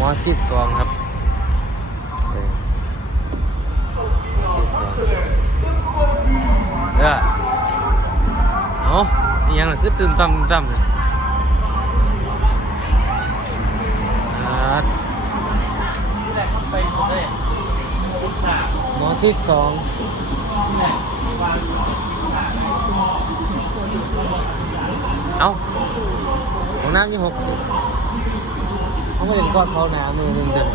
มอสิบสองครับเออสิบสองเออเอาอีหยังล่ะคือตื่มต่ำตื่มต่ำเลยมอสิบสองเอาของน้ำยี่หก เขาไม่เป็นก้อนเขาหนามือหนึ่งเดิน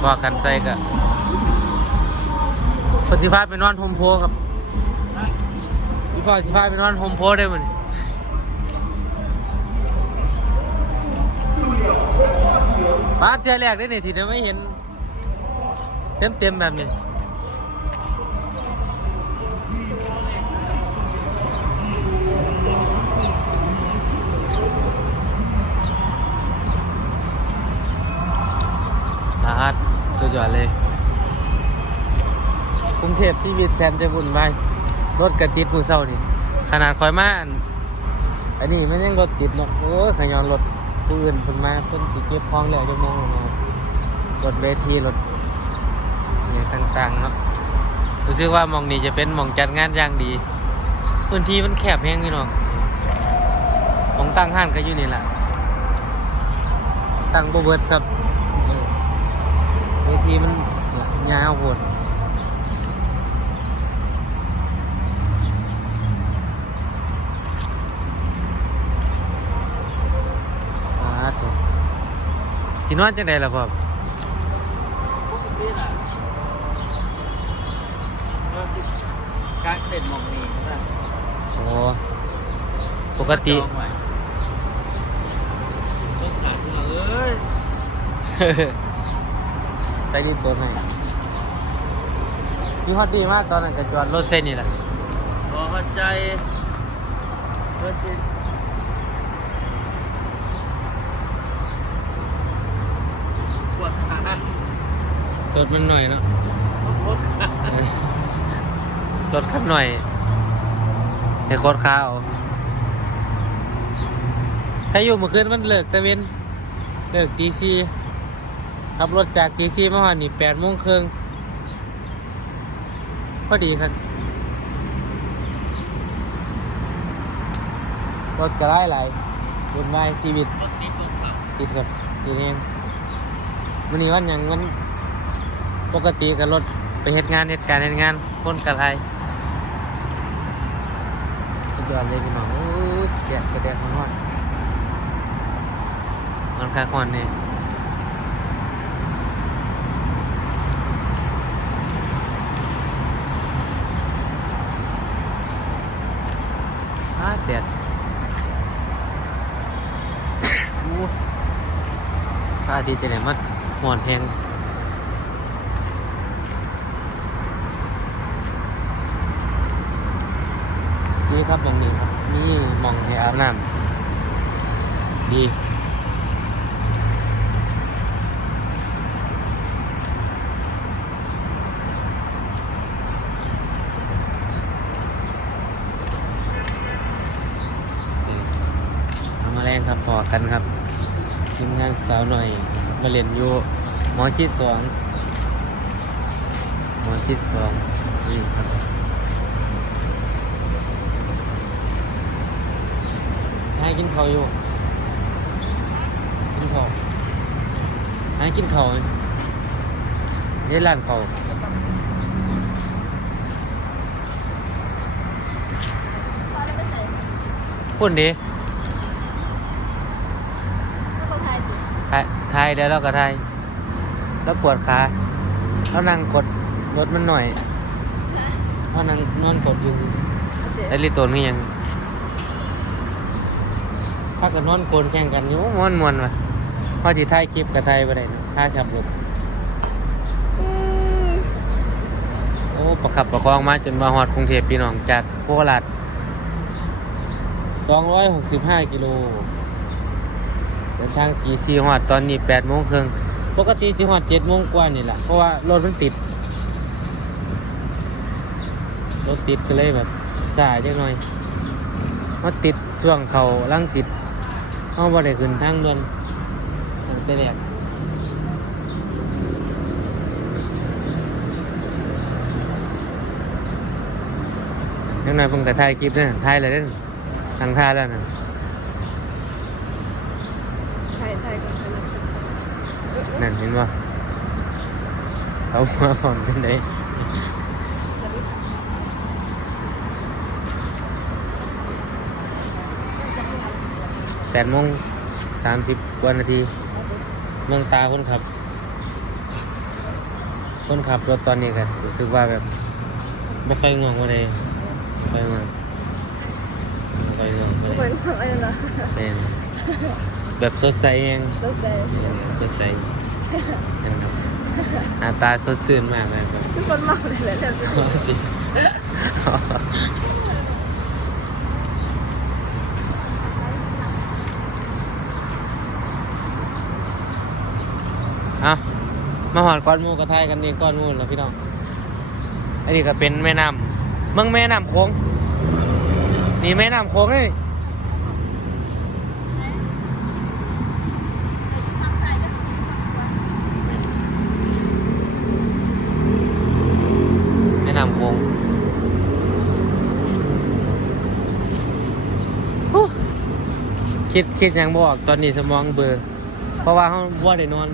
พอกันใส่กะปฏิภาณไปนอนโฮมโพครับอีพ่อสิพาไปนอนโฮมโพได้มั้ยป้าเจอแรกได้นี่ทีเดียวไม่เห็น เต็มเต็มแบบนี้ อาร์ตสุดยอดเลยกรุงเทพ ชีวิตแสนจะวุ่นวายรถกระติดมือเศร้านี่ ขนาดคอยมาอันอันนี้มันยังรถติดเนาะโอ้ยขยอนรถผู้อื่นเพิ่นมาเพิ่นสิเก็บของแล้วจะมองออกมารถเวทีรถเนี่ยต่างๆเนาะรู้สึกว่ามองนี้จะเป็นมองจัดงานอย่างดีพื้นที่มันแคบแห้งพี่น้องหมองตั้งห้านก็อยู่นี่แหละตั้งบเบิดครับเออเวทีมันยาวโหดอ่าถูก ที่นอนจังไดล่ะพ่อกางเป็นมองนี้นะโอ้ปกติต้องสาดที่เราเอ้ยไปที่ตัวไหนที่ฮอตดีมากตอนนั้นก็จอดรถเส้นนี่แหละพอเข้าใจเพื่อสิปวดขาร ถมันหน่อยเนาะปวดขารถขับหน่อยในโคตรข้าวถ้าอยู่เมื่อคืนมันเลิกแต่เว้นเลิกตีซีขับรถจากตีซีมาหอนี่แปดโมงครึ่งพอดีครับรถกระไรไหลายวุ่นวายชีวิต รถติดรถขับติดกับติดเองวันนี้วันหยังวัน ปกติกับรถไปเหตุงานเหตุการณ์เหตุงานคนกระไรสุดยอดเลยพี่น้องโอ้ยแดดกระแดดมันร้อนมันคาคอนนี่อ้าแดดอู้พระอาทิตย์จะไหนมาหอนแหง ครับตรงนี้ครับนี่มองให้อาบน้ำดีทำมาแรงครับพอกันครับทีมงานสาวหน่อย มาเรียนอยู่หมอที่สองหมอที่สองนี่ครับ ให้กินข้าวอยู่ กินข้าวให้กินข้าวเรียนร้านข้าวปุ่นดีถ่ายถ่ายเดี๋ยวเราก็ถ่ายแล้วปวดขาแล้วนั่งกดรถมันหน่อยเพราะนั่งนอนกดอยู่ไอ้ลิโตนนี่ยัง ถ้ากับนอนโกนแข่งกันอยู่ม้วนมวนว่ะพอที่ถ่ายคลิปกับถ่ายไปได้นะถ่ายขับรถโอ้ประคับประคองมาจนมาฮอดกรุงเทพพี่น้องจากโคราช265 กิโลเดินทางกี่ซีฮอดตอนนี้แปดโมงครึ่งปกติจีฮอดเจ็ดโมงกว่านี่แหละเพราะว่ารถมันติด รถติดก็เลยแบบสายจังหน่อยมาติดช่วงเขาลังสิต เขาบ่ได้ขึ้นทางด่วนตั้งแต่แรกยังไงเพิ่งแต่ถ่ายคลิปเนี่ยถ่ายอะไรเด้นทางถ่ายแล้วนะใช่ใช่ก่อนใช่นั่นเห็นว่าเขามาพร้อมเป็นไง แปดโมงสามสิบกว่านาที เมืองตาคนขับ คนขับรถตอนนี้กันรู้สึกว่าแบบไม่ค่อยง่วงว่าเลยไม่ค่อยง่วงไม่ค่อยง่วงว่าเหเลมือยนอะไรนะเป็นแบบสดใสเองรถใจสดใสเห็นครับหน้าตาสดชื่นมากเลยครับทุกคนเมาเลยแหละแบบเอา มาหอดก้อนมูกระทายกันเองก้อนมูแล้วพี่น้อง อันนี้ก็เป็นแม่น้ำมืองแม่น้ำโค้ง นี่แม่น้ำโค้งนี่แม่น้ำโค้งคิดคิดยังบอกตอนนี้สมองเบอร์ เพราะว่าเขาบ่ได้นอน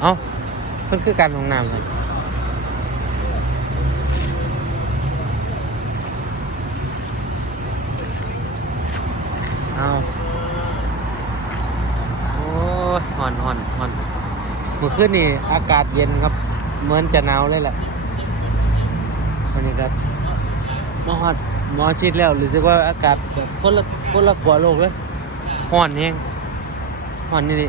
เอามันคือการของน้ำครับเอาโอ้ยหอนหอนหอนเมื่อคืนนี่อากาศเย็นครับ เหมือนจะหนาวเลยแหละวันนี้ครับมอฮอดมอชิดแล้วรู้สึกว่าอากาศแบบคนละคนละกว่าโลกเลยห่อนแห้งห่อนนี่ดิ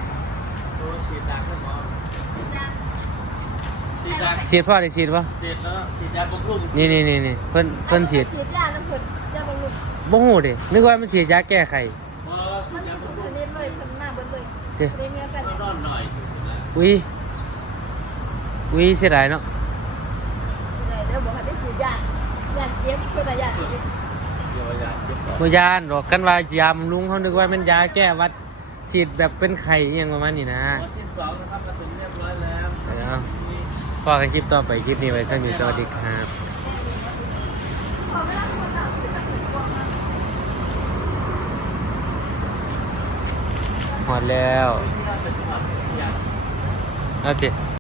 ตัวฉีดดังไม่พอฉีดดังฉีดพ่อได้ฉีดปะฉีดแล้วฉีดยาบำรุงนี่นี่นี่นี่เพิ่นเพิ่นฉีดฉีดยาน้ำผึ้งยาบำรุงบ่ฮู้ดินึกว่ามันฉีดยาแก้ไขพอฉีมันดมียาทุกบำชรุงนิดเลยทำหน้าเบิ้ลเลยเด้อเรียนเมียกันก็นอนหน่อยอุ้ยอุ้ยเสียดายเนาะเดี๋ยวบอกให้ได้ฉีดยาอยากเจ็บเพื่อนอยากเจ็บเดี๋ยวยาเจ็บก่อนบ่ยานดอกกันว่ายามลุงเขานึกว่ามันยาแก้หวัดฉีดแบบเป็นไข้อหยังประมาณนี้นะวันที่สองนะครับมาถึงเรียบร้อยแล้วเดี๋ยว พอกันคลิปต่อไปคลิปนี้ไว้สักนิดสวัสดีครับหอดแล้วที่เครอยากเอาจิ